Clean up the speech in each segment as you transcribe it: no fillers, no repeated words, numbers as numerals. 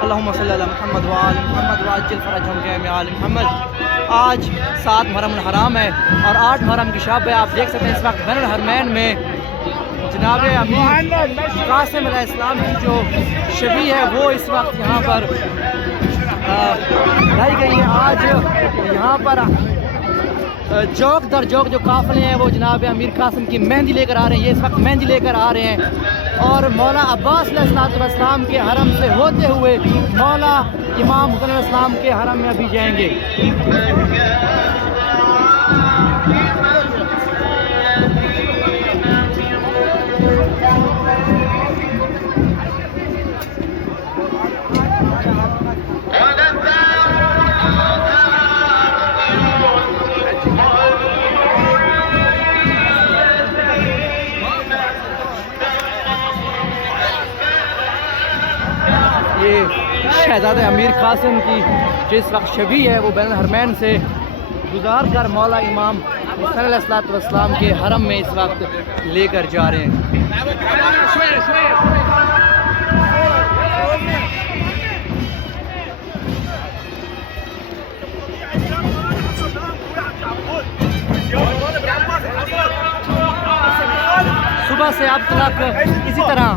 अल्लाहुम्मा सल्ली अला मुहम्मद व आल मुहम्मद व अज्जिल फरजहुम जमीअ आल मुहम्मद। आज 7 मुहर्रम हराम है और 8 मुहर्रम की शब है। आप देख सकते हैं इस वक्त बैनुल हरमैन में जनाब अमीर कासिम अलैहिस्सलाम की जो शबी है वो इस वक्त यहाँ पर लाई गई है। आज यहाँ पर जौक दर जौक जो काफ़िले हैं वो जनाब अमीर कासिम की मेहंदी लेकर आ रहे हैं। ये इस वक्त मेहंदी लेकर आ रहे हैं और मौला अब्बास अलैहिस्सलाम के हरम से होते हुए मौला इमाम हुसैन अलैहिस्सलाम के हरम में अभी जाएंगे। ये शहज़ादे अमीर कासिम की जो इस वक्त शबी है वो बैनुल हरमैन से गुजार कर मौला इमाम हुसैन अलैहिस्सलाम के हरम में इस वक्त लेकर जा रहे हैं। सुबह से अब तक इसी तरह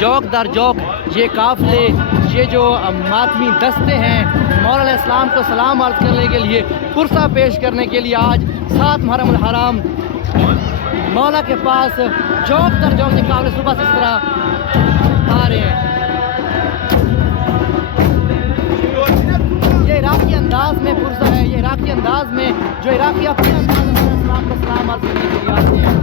जौक दर जौक ये काफ़िले, ये जो मातमी दस्ते हैं मौला अलैहिस्सलाम को सलाम अर्ज़ करने के लिए, पुरसा पेश करने के लिए आज 7 मुहर्रम हराम मौला के पास जौक दर जौक ये काफ़िले सुबह से इस तरह आ रहे हैं। ये इराकी अंदाज में पुरसा है, ये इराकी अंदाज में जो इराकी अपने अंदाज में अलैहिस्सलाम को सलाम अर्ज़ करने के लिए आते हैं।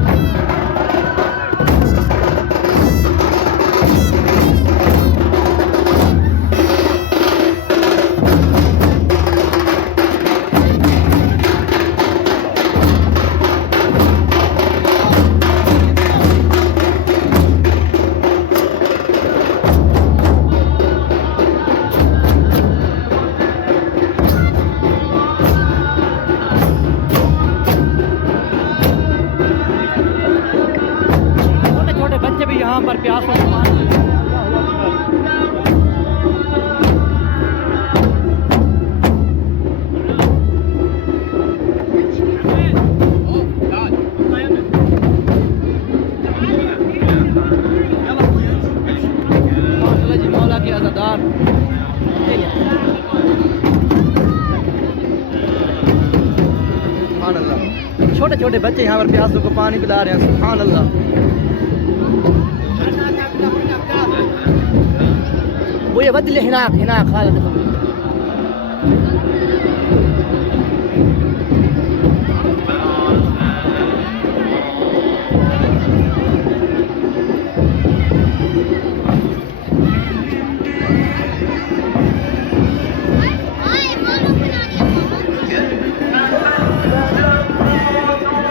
यहाँ पर प्यास मौला के अज़ादार सुभान अल्लाह। छोटे छोटे बच्चे यहाँ पर प्यासों को पानी पिला रहे हैं। सुभान अल्लाह। वो ये बदले हिना खाल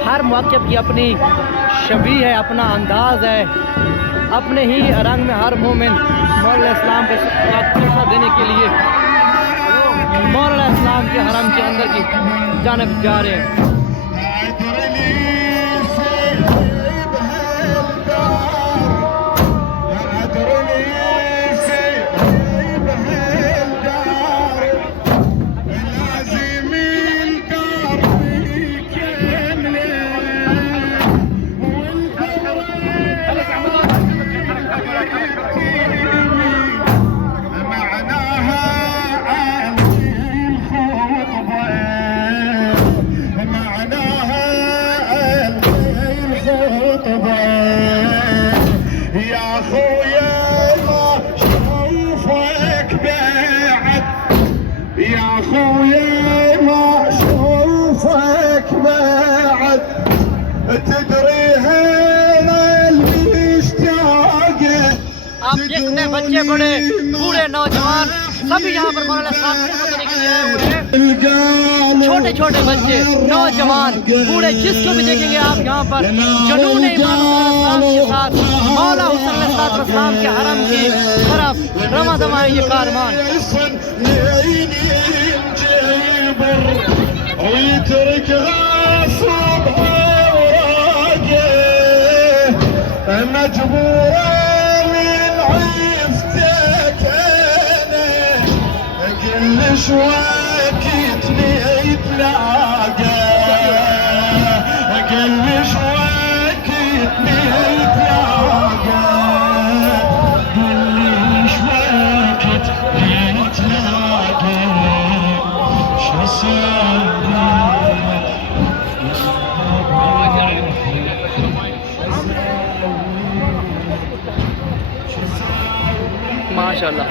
हर मौके की अपनी शबी है, अपना अंदाज है, अपने ही रंग में हर मोमिन मौला इस्लाम के पुरसा देने के लिए मौला इस्लाम के हरम के अंदर की जानब जा रहे हैं। आप देखते हैं बच्चे बड़े बूढ़े नौजवान सभी यहाँ पर मौला इस्लाम के लिए आए हुए हैं। छोटे छोटे बच्चे नौजवान बूढ़े जिसको भी देखेंगे आप यहाँ पर जुनून इमाम इस्लाम के साथ मौला हुसैन इस्लाम के हरम की तरफ रमा दमा ये कारवान। مجبورة من عفتك وقتني يتلاقى قلش وقتني يتلاقى قلش وقتني يتلاقى شو माशाल्लाह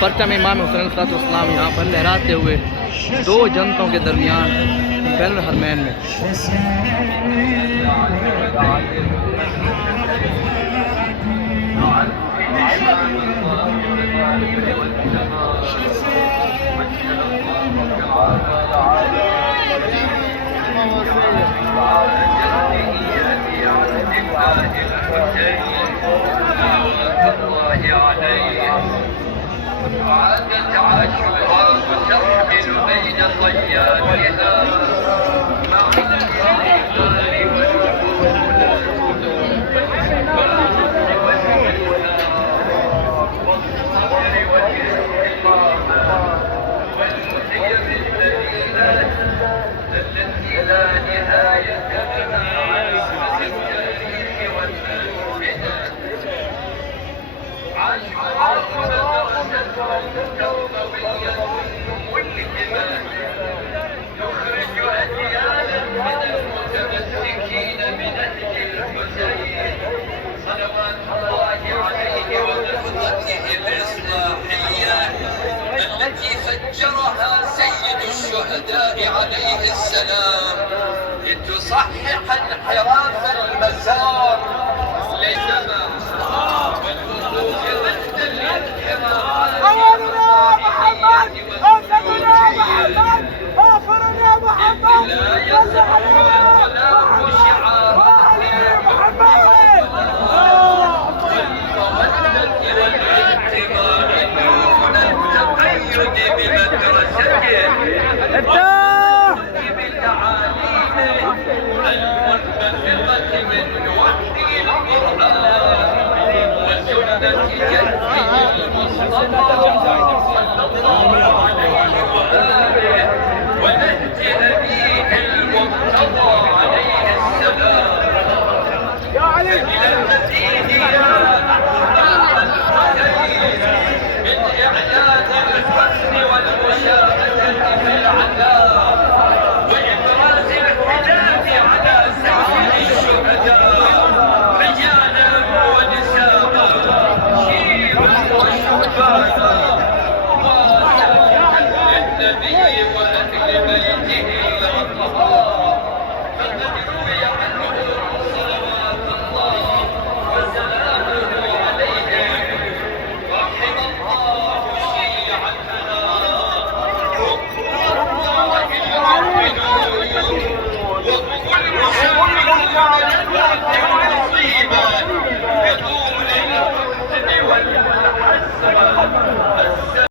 परचम इमाम हुसैन सल्लल्लाहु यहाँ पर लहराते हुए दो जनतों के दरमियान बैनुल हरमैन में। وعادت عاشوها وتحمل بين صيادها مع الإنسان والصبر والاستقامة والهدي بالسبيلة التي لا نهاية لها في التاريخ والمدينة. عاشوراء مدرسة تربوية ملهمة تخرج أجيالا من المتمسكين بنهج الحسين صلوات الله عليه وبسنته الإصلاحية التي فجرها سيد الشهداء عليه السلام لتصحح انحراف المسار ليسما والوقوف ضد الانحراف أولنا محمد أسدنا محمد آخرنا محمد صل علينا محمد وعلي محمد والمودة والانتماء دون التقيد بمدرسته بالتعاليم المنبثقة من وحي القرآن وسنة جده المصطفى صلى الله عليه وآله ونهج أبيه المرتضى عليه السلام. إلى المزيد يا أحباب الحسين من إعلان الحزن والمشاهدة في العذاب وإبراز الحجاب على سبيل الشهداء رجالا ونساء شيبا وشبانا